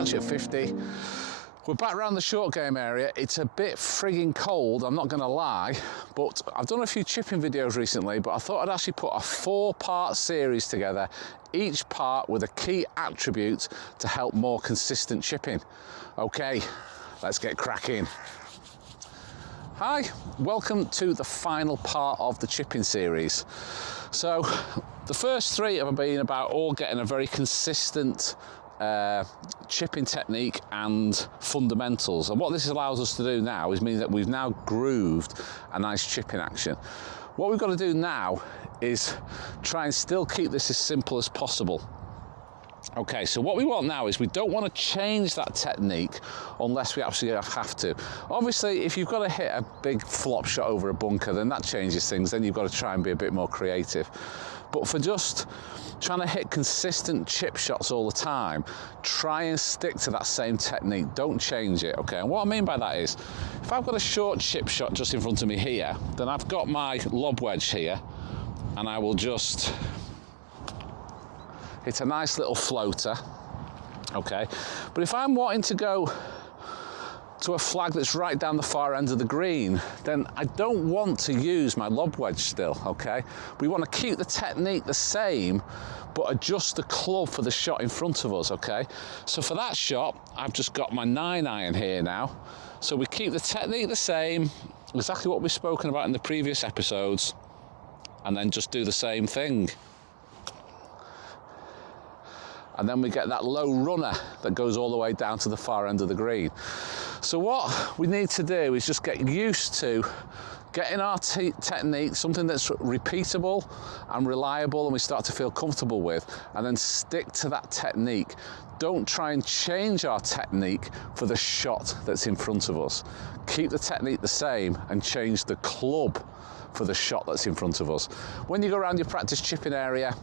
branch at 50. We're back around the short game area. It's a bit frigging cold, I'm not gonna lie, but I've done a few chipping videos recently, but I thought I'd actually put a 4-part series together, each part with a key attribute to help more consistent chipping. Okay, let's get cracking. Hi, welcome to the final part of the chipping series. So the first 3 have been about all getting a very consistent chipping technique and fundamentals, and what this allows us to do now is mean that we've now grooved a nice chipping action. What we've got to do now is try and still keep this as simple as possible. Okay, so what we want now is we don't want to change that technique unless we absolutely have to. Obviously, if you've got to hit a big flop shot over a bunker, then that changes things. Then you've got to try and be a bit more creative. But for just trying to hit consistent chip shots all the time, try and stick to that same technique. Don't change it, okay? And what I mean by that is, if I've got a short chip shot just in front of me here, then I've got my lob wedge here, and I will just hit a nice little floater, okay? But if I'm wanting to go to a flag that's right down the far end of the green, then I don't want to use my lob wedge still, okay? We want to keep the technique the same, but adjust the club for the shot in front of us, okay? So for that shot, I've just got my 9-iron here now. So we keep the technique the same, exactly what we've spoken about in the previous episodes, and then just do the same thing. And then we get that low runner that goes all the way down to the far end of the green. So what we need to do is just get used to getting our technique, something that's repeatable and reliable and we start to feel comfortable with, and then stick to that technique. Don't try and change our technique for the shot that's in front of us. Keep the technique the same and change the club for the shot that's in front of us. When you go around your practice chipping area,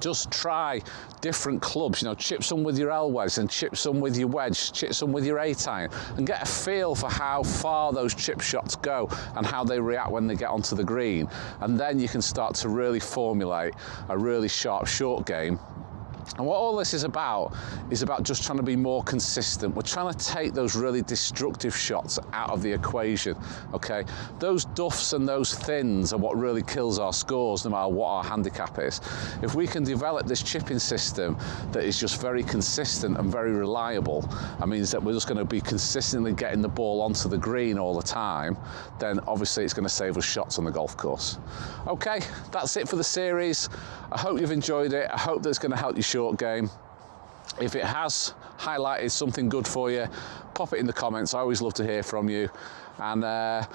just try different clubs, you know, chip some with your L-wedge and chip some with your wedge, chip some with your 8-iron, and get a feel for how far those chip shots go and how they react when they get onto the green. And then you can start to really formulate a really sharp short game. And what all this is about just trying to be more consistent. We're trying to take those really destructive shots out of the equation, okay? Those duffs and those thins are what really kills our scores, no matter what our handicap is. If we can develop this chipping system that is just very consistent and very reliable, that means that we're just going to be consistently getting the ball onto the green all the time, then obviously it's going to save us shots on the golf course. Okay, that's it for the series. I hope you've enjoyed it. I hope that it's going to help you short game. If it has highlighted something good for you, pop it in the comments. I always love to hear from you, and I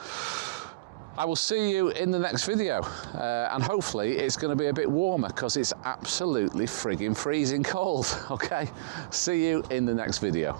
will see you in the next video, and hopefully it's going to be a bit warmer because it's absolutely frigging freezing cold. Okay, see you in the next video.